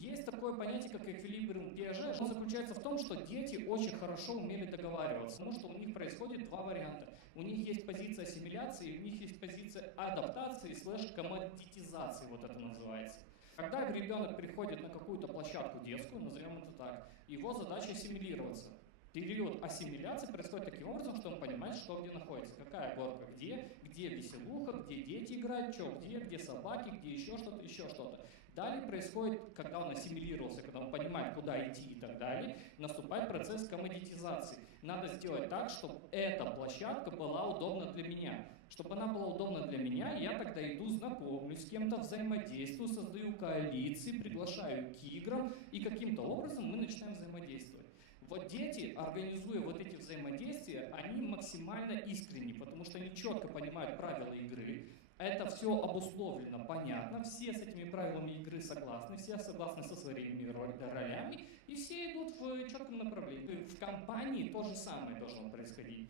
Есть такое понятие, как эквилибриум Пиаже. Он заключается в том, что дети очень хорошо умели договариваться, потому что у них происходит два варианта. У них есть позиция ассимиляции, у них есть позиция адаптации /коммодитизации, вот это называется. Когда ребенок приходит на какую-то площадку детскую, назовем это так, его задача ассимилироваться. Период ассимиляции происходит таким образом, что он понимает, что где находится, какая горка где веселуха, где дети играют, что где собаки, где еще что-то, еще что-то. Далее происходит, когда он ассимилировался, когда он понимает, куда идти и так далее, наступает процесс коммодитизации. Надо сделать так, чтобы эта площадка была удобна для меня. Чтобы она была удобна для меня, я тогда иду, знакомлюсь с кем-то, взаимодействую, создаю коалиции, приглашаю к играм, и каким-то образом мы начинаем взаимодействовать. Вот дети, организуя вот эти взаимодействия, они максимально искренни, потому что они четко понимают правила игры. Это все обусловлено, понятно, все с этими правилами игры согласны, все согласны со своими ролями, и все идут в четком направлении. В компании то же самое должно происходить.